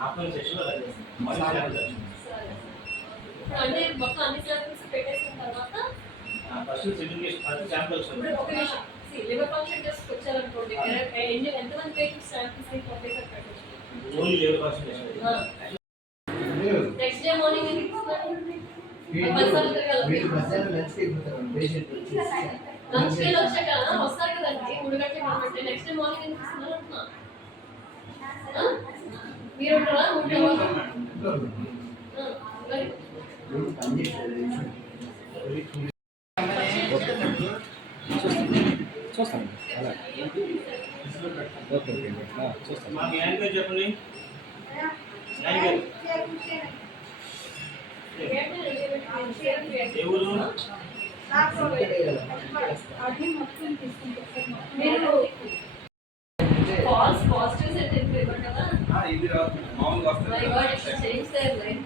afternoon session morning అంటే మొత్తం అన్ని శాంపిల్స్ పెట్టేసిన తర్వాత ఫస్ట్ సెగ్రిగేషన్ ఫస్ట్ శాంపిల్స్ ఒక నిమిషం లివర్ ఫంక్షన్ టెస్ట్ వచ్చారనుకోండి ఎంతమంది పేషెంట్స్ శాంపిల్స్ ఒకేసారి పెట్టచ్చు only liver function test next day morning ఎందుకు ఇస్తున్నారు లంచ్ కి వచ్చాక వస్తారు కదండి 3 గంటలకు కాబట్టి నెక్స్ట్ డే మార్నింగ్ ఎందుకు ఇస్తున్నారు అంటున్నా మీరు ఉంటారా చూస్తాను ఓకే చూస్తాను మాకు యాంకర్ చెప్పండి యాంకర్ ఎవరు మీరు పాజిటివ్ సెట్ ఇవ్వరు కదా ఇది మామూలుగా వస్తుంది చేంజ్